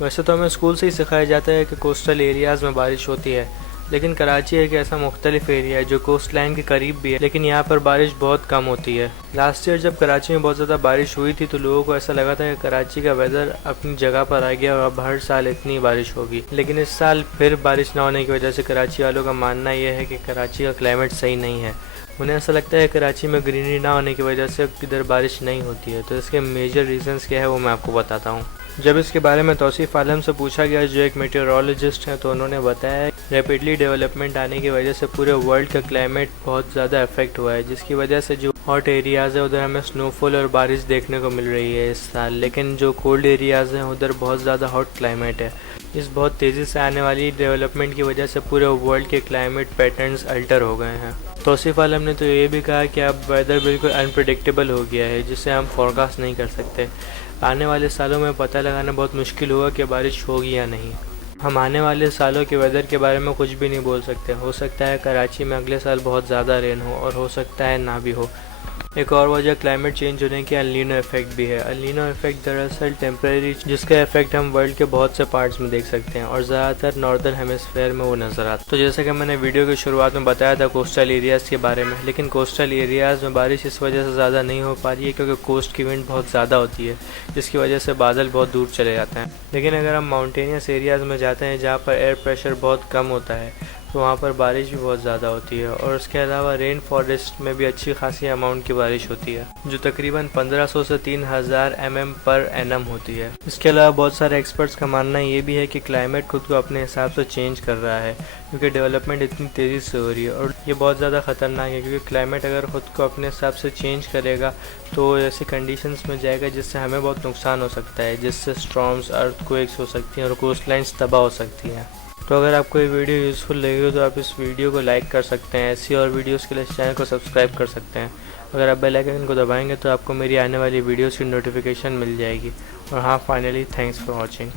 वैसे तो हमें स्कूल से ही सिखाया जाता है कि कोस्टल एरियाज़ में बारिश होती है, लेकिन कराची एक ऐसा मुख्तलिफ एरिया है जो कोस्ट लाइन के करीब भी है, लेकिन यहाँ पर बारिश बहुत कम होती है। लास्ट ईयर जब कराची में बहुत ज़्यादा बारिश हुई थी तो लोगों को ऐसा लगा था कि कराची का वेदर अपनी जगह पर आ गया और अब हर साल इतनी बारिश होगी, लेकिन इस साल फिर बारिश ना होने की वजह से कराची वालों का मानना यह है कि कराची का क्लाइमेट सही नहीं है। उन्हें ऐसा लगता है कराची में ग्रीनरी ना होने की वजह से इधर बारिश नहीं होती है। तो इसके मेजर रीज़न्स क्या है वो मैं आपको बताता हूँ। जब इसके बारे में तौसीफ़ आलम से पूछा गया जो एक मेटेरोलॉजिस्ट हैं, तो उन्होंने बताया रैपिडली डेवलपमेंट आने की वजह से पूरे वर्ल्ड का क्लाइमेट बहुत ज़्यादा अफेक्ट हुआ है, जिसकी वजह से जो हॉट एरियाज़ है उधर हमें स्नोफॉल और बारिश देखने को मिल रही है इस साल, लेकिन जो कोल्ड एरियाज़ हैं उधर बहुत ज़्यादा हॉट क्लाइमेट है। इस बहुत तेज़ी से आने वाली डेवलपमेंट की वजह से पूरे वर्ल्ड के क्लाइमेट पैटर्न्स अल्टर हो गए हैं। तौसीफ़ आलम ने तो ये भी कहा कि अब वेदर बिल्कुल अनप्रेडिक्टेबल हो गया है, जिसे हम फोरकास्ट नहीं कर सकते। आने वाले सालों में पता लगाना बहुत मुश्किल होगा कि बारिश होगी या नहीं। हम आने वाले सालों के वेदर के बारे में कुछ भी नहीं बोल सकते। हो सकता है कराची में अगले साल बहुत ज़्यादा रेन हो और हो सकता है ना भी हो। एक और वजह क्लाइमेट चेंज होने की एल नीनो इफेक्ट भी है। एल नीनो इफेक्ट दरअसल टेम्परेरी जिसका इफेक्ट हम वर्ल्ड के बहुत से पार्ट्स में देख सकते हैं और ज़्यादातर नॉर्दर्न हेमिस्फेयर में वो नज़र आता है। तो जैसा कि मैंने वीडियो की शुरुआत में बताया था कोस्टल एरियाज़ के बारे में, लेकिन कोस्टल एरियाज़ में बारिश इस वजह से ज़्यादा नहीं हो पा रही है क्योंकि कोस्ट की विंड बहुत ज़्यादा होती है, जिसकी वजह से बादल बहुत दूर चले जाते हैं। लेकिन अगर हम माउंटेनियस एरियाज़ में जाते हैं जहाँ पर एयर प्रेशर बहुत कम होता है तो वहाँ पर बारिश भी बहुत ज़्यादा होती है और उसके अलावा रेन फॉरेस्ट में भी अच्छी खासी अमाउंट की बारिश होती है जो तकरीबन 1500 से 3000 पर एनम होती है। इसके अलावा बहुत सारे एक्सपर्ट्स का मानना ये भी है कि क्लाइमेट खुद को अपने हिसाब से चेंज कर रहा है क्योंकि डेवलपमेंट इतनी तेज़ी से हो रही है और ये बहुत ज़्यादा ख़तरनाक है क्योंकि क्लाइमेट अगर ख़ुद को अपने हिसाब से चेंज करेगा तो ऐसी कंडीशंस में जाएगा जिससे हमें बहुत नुकसान हो सकता है, जिससे स्टॉर्म्स, अर्थक्वेक्स हो सकती हैं और कोस्ट लाइन्स तबाह हो सकती हैं। तो अगर आपको ये वीडियो यूज़फुल लगी हो तो आप इस वीडियो को लाइक कर सकते हैं। ऐसी और वीडियोस के लिए इस चैनल को सब्सक्राइब कर सकते हैं। अगर आप बेल आइकन को दबाएंगे तो आपको मेरी आने वाली वीडियोस की नोटिफिकेशन मिल जाएगी। और हाँ, फाइनली थैंक्स फॉर वॉचिंग।